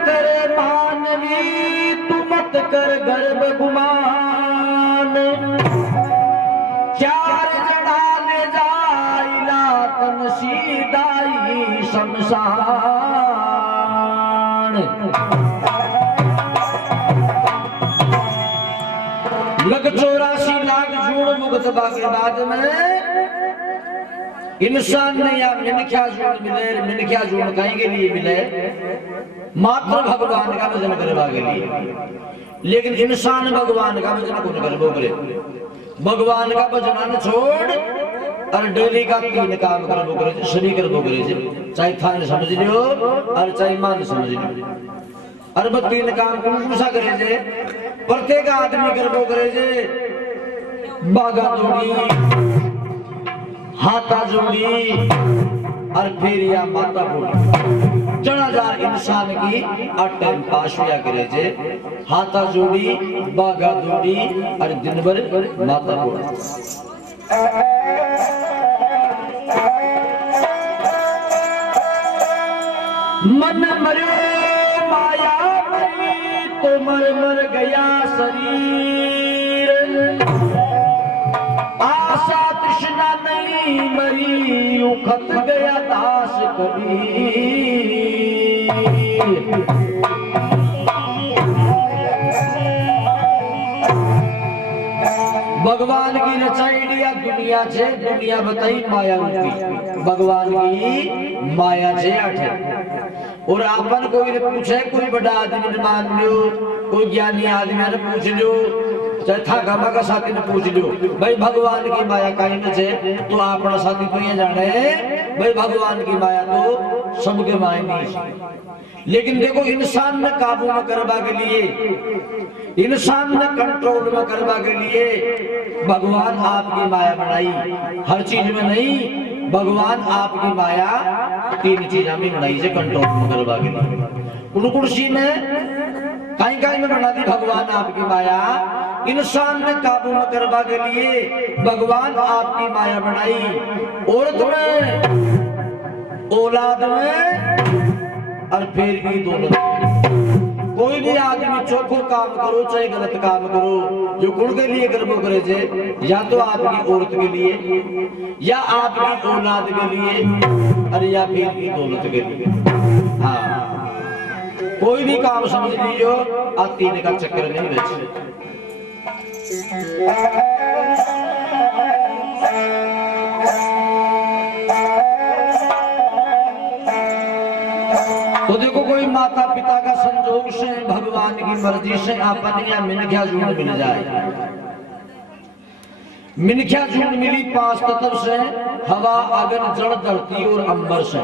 तेरे मानवी तू मत कर गर्भ गुमान, चार जड़ा ले जाइला तन सीधाई शमशान। लग 84 लाख जूड़ मुक्त बाकी बाद में इंसान ने या मिनख्या जूड़ मिले, मिनख्या जूड़ कहीं के लिए मिले, मात्र भगवान का भजन करवा के लिए। लेकिन इंसान भगवान का भजन कौन करे? भगवान का भजन न छोड़ और डेली का 3 काम करबो करे, सभी करबो करे, चाहे थान समझ लियो और चाहे मान समझ लियो। और 3 काम कौन सा करे जे? प्रत्येक आदमी करबो करे जे बागा जोड़ी, हाथा जोड़ी और फिर या माता बोली। 4000 इंसान की 8 टाइम पास हुआ करे जे हाथा जोड़ी, बागा जोड़ी और दिन भर माता बोली। मन मरे माया मरी तो मर मर गया शरीर, आशा तृष्णा नहीं मरी उखत गया दास कबीर। भगवान की रचाइडिया दुनिया छे, दुनिया बताई माया की। भगवान की माया छे 8। और आपन कोई ने पूछे, कोई बड़ा आदमी ने मान लियो, कोई ज्ञानी आदमी ने पूछ लियो, चाहे था गमा का साथी ने पूछ लियो, भाई भगवान की माया कहीं न छे, तो अपना साथी तो ये जाने भाई भगवान की माया तो सबके माया नहीं। लेकिन देखो इंसान ने काबू में करवा के लिए, इंसान ने कंट्रोल में करवा के लिए भगवान आपकी माया बनाई। हर चीज में नहीं, भगवान आपकी माया 3 चीजा में बनाई से कंट्रोल में करवा के लिए। कुर्सी में कहीं में बना दी भगवान आपकी माया। इंसान ने काबू में करवा के लिए भगवान आपकी माया बनाई। औरत में, औलाद में और फिर की दौलत। कोई भी आदमी चौखो काम करो चाहे गलत काम करो, जो गुण के लिए कर्म करे जे, या तो आपकी औरत के लिए, या आपकी औलाद के लिए, और या फिर की दौलत के लिए। हाँ, कोई भी काम समझ लीजिए आप 3 का चक्कर नहीं बचे। तो देखो कोई माता पिता का संजोग से, भगवान की मर्जी से आपन या मिनख्या जूड़ मिल जाए। मिनख्या जूड़ मिली 5 तत्व से, हवा अगन जल धरती और अंबर से।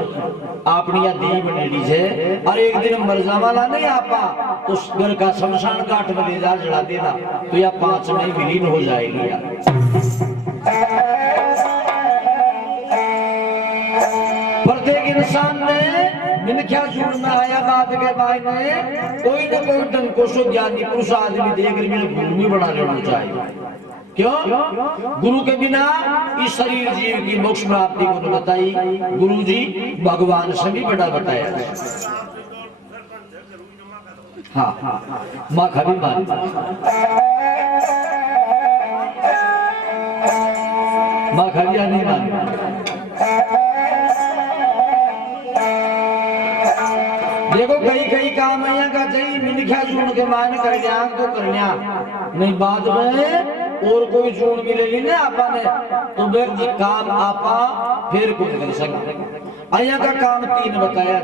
आपनी या दी बनेली है और एक दिन मर जावाला नहीं आपा तो घर का शमशान घाट में ले जा जला देना, तो या 5 में विलीन हो जाएगी। प्रत्येक इंसान ने मिनख्या जूड़ में आया बात के बाद में कोई न कोई डंको सो ज्ञानी पुरुष आदमी देख मेरे गुरु भी बना लेना चाहिए। क्यों? गुरु के बिना इस शरीर जीव की मोक्ष प्राप्ति को तो बताई, गुरु जी भगवान से भी बड़ा बताया। हाँ, माँ खबी मान माँ खबिया नहीं मान। देखो कई काम यहाँ का चाहिए मिनख्या जून के मान कर तो करना नहीं, बाद में और कोई जून मिलेगी ना आपा ने तो व्यक्ति काम आपा फिर कुछ कर सकते। यहाँ का काम 3 बताया।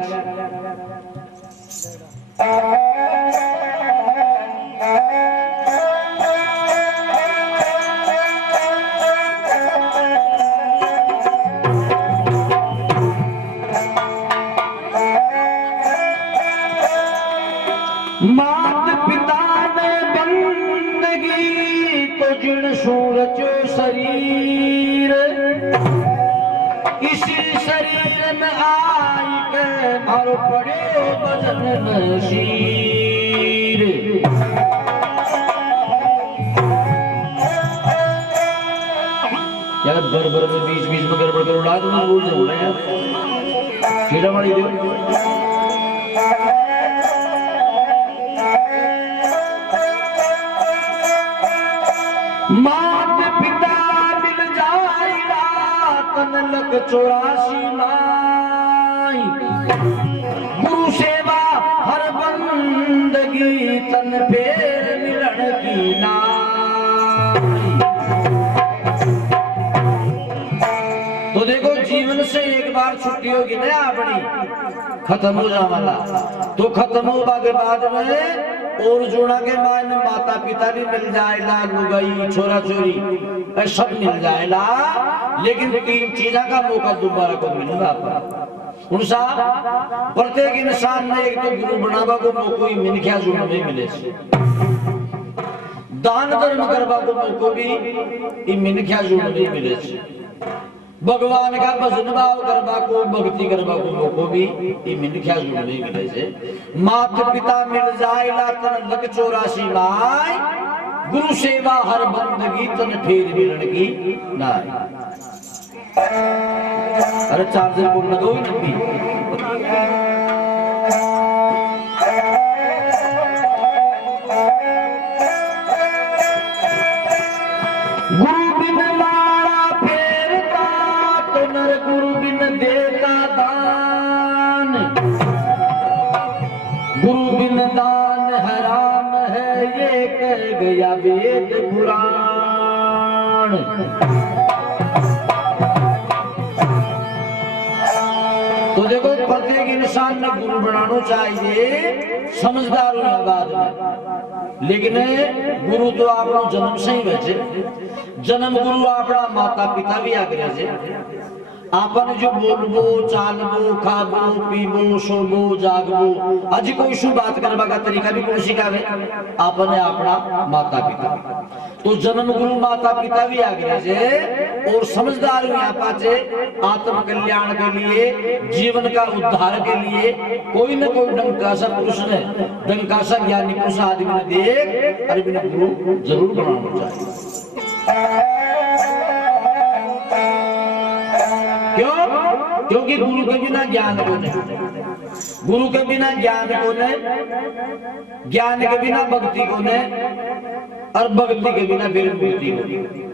मात पिता ने बंदगी तो जिन सूरज शरीर, इसी शरीर में आई के भर पड़े बदन नशीर। यार बर में बीच में गड़बड़ कर उड़ा तो बोल रहे हैं छेड़ा मारी दो। मात पिता मिल जाएगा तन लग 84 माई गुरु सेवा हर बंदगी तन फेर मिलन की नाई। तो देखो जीवन से एक बार छुट्टी होगी ना अपनी खत्म हो जावाला तो खत्म होगा के बाद में और जोड़ा के मान माता पिता भी मिल जाएगा लुगाई छोरा छोरी सब मिल जाएगा लेकिन 3 चीजा का मौका दोबारा को मिलेगा उन साहब प्रत्येक इंसान ने एक तो गुरु बनावा को मौका ही मिनख्या जुड़ में मिले दान धर्म करवा को मौका भी मिनख्या जुड़ में मिले भगवान का भजन भाव करवा को भक्ति करवा को मौको भी मिनख्या जुड़ में मिले से मात पिता मिल जाएगा तन लग 84 माई गुरु सेवा हर बंदगी तन फेर मिलन की नाई। अरे चार्जर को लगाओ नबी गुरु बिन मारा फेरता तो नर गुरु बिन देता दान गुरु बिन दान हराम है ये कह गया वेद पुराण। तो देखो प्रत्येक इंसान ने गुरु बनाना चाहिए समझदार होने बाद में लेकिन गुरु तो अपना जन्म से ही बचे जन्म गुरु अपना माता पिता भी आग्रह से आपने जो बोलबो चालबो खाबो पीबो सोबो जागबो आज कोई शु बात करवा का तरीका भी कौन सिखावे आपने अपना माता पिता तो जन्म गुरु माता पिता भी आग्रह से और समझदार हुए पाचे आत्म कल्याण के लिए जीवन का उद्धार के लिए कोई न कोई डंकासा पुरुष ने डंकासा ज्ञानी पुरुष आदमी ने देख अरे बिना गुरु जरूर बनाना चाहिए। क्यों? क्योंकि गुरु के बिना ज्ञान को नहीं गुरु के बिना ज्ञान को नहीं ज्ञान के बिना भक्ति को नहीं और भक्ति के बिना फिर मुक्ति को नहीं।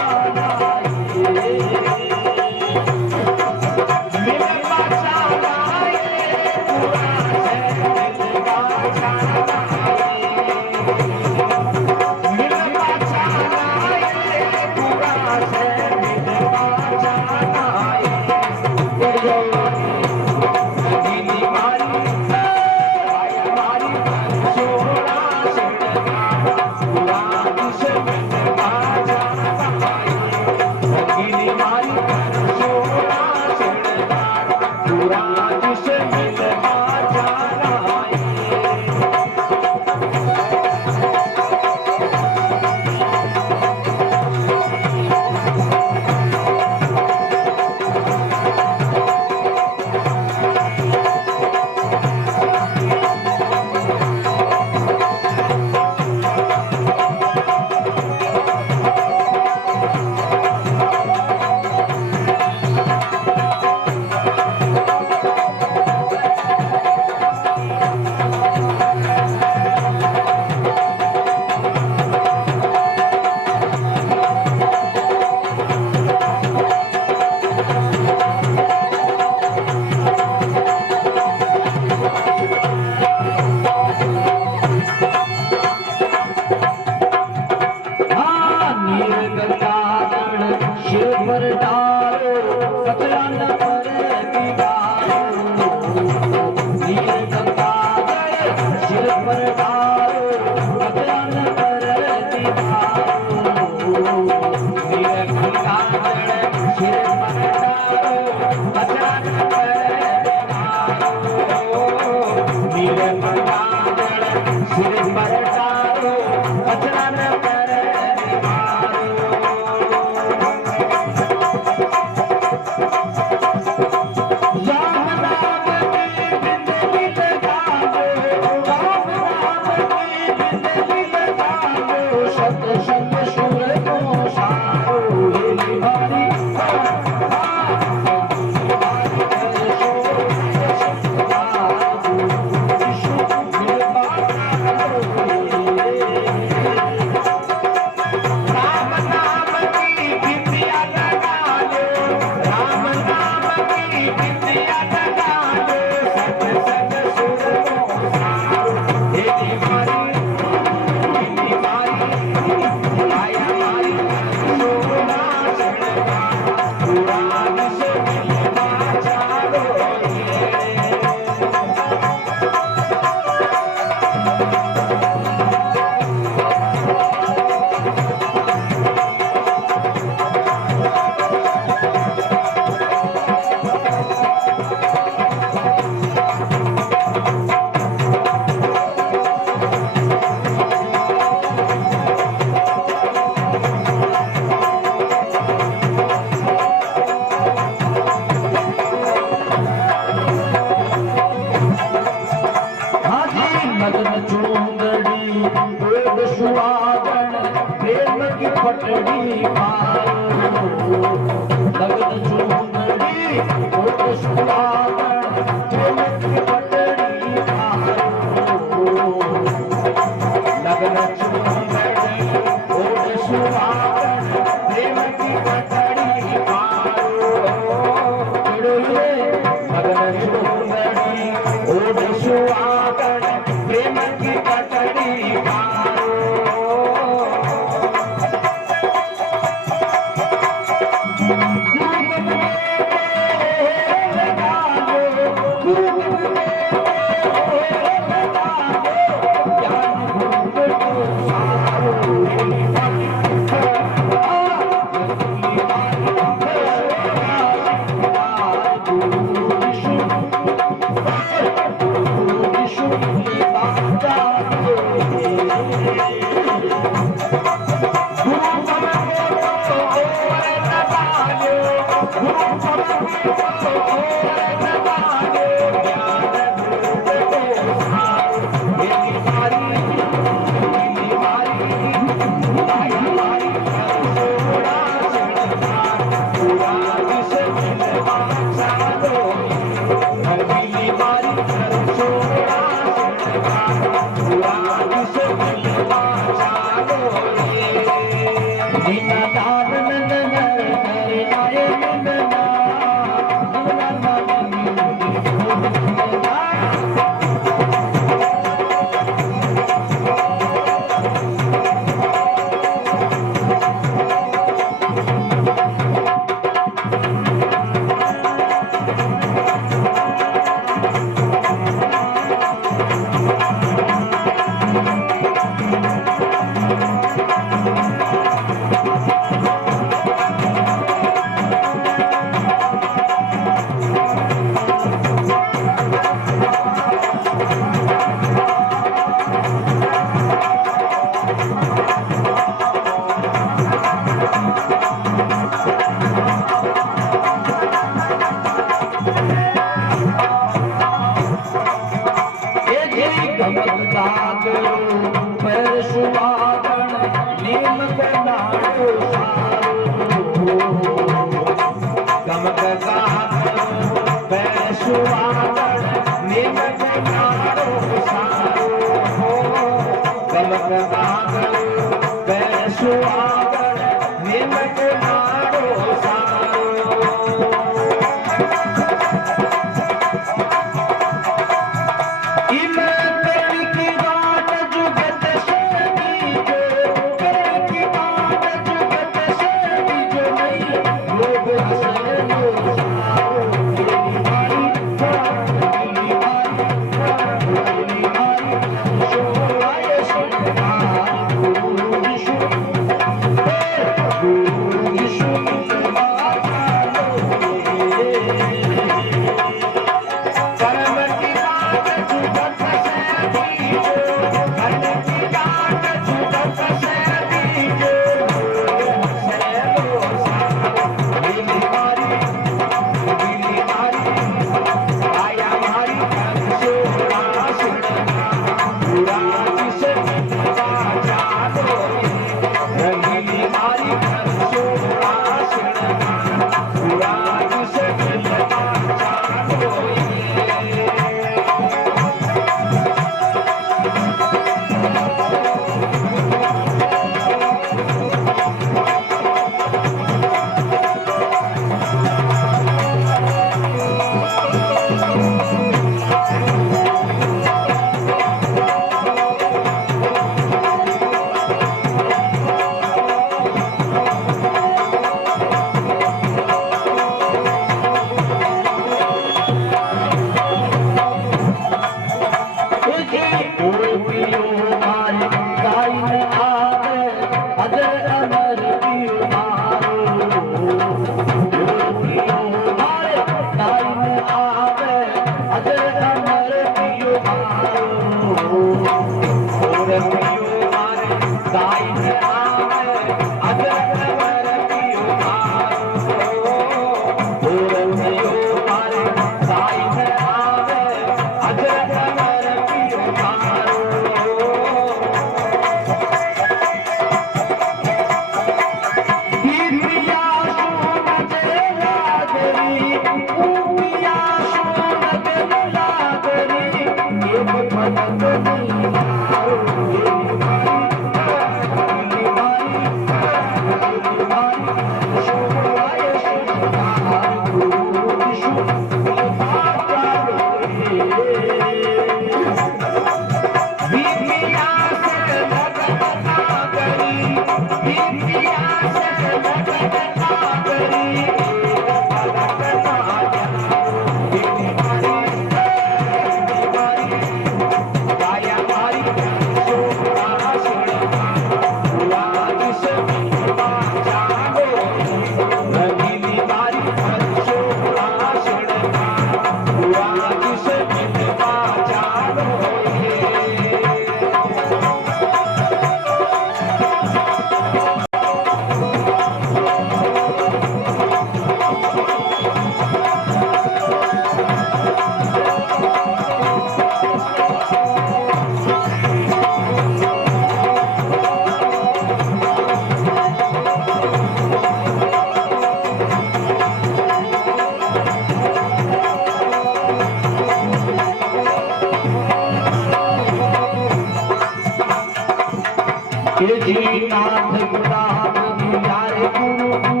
नाथ गुलाब प्यारे गुरु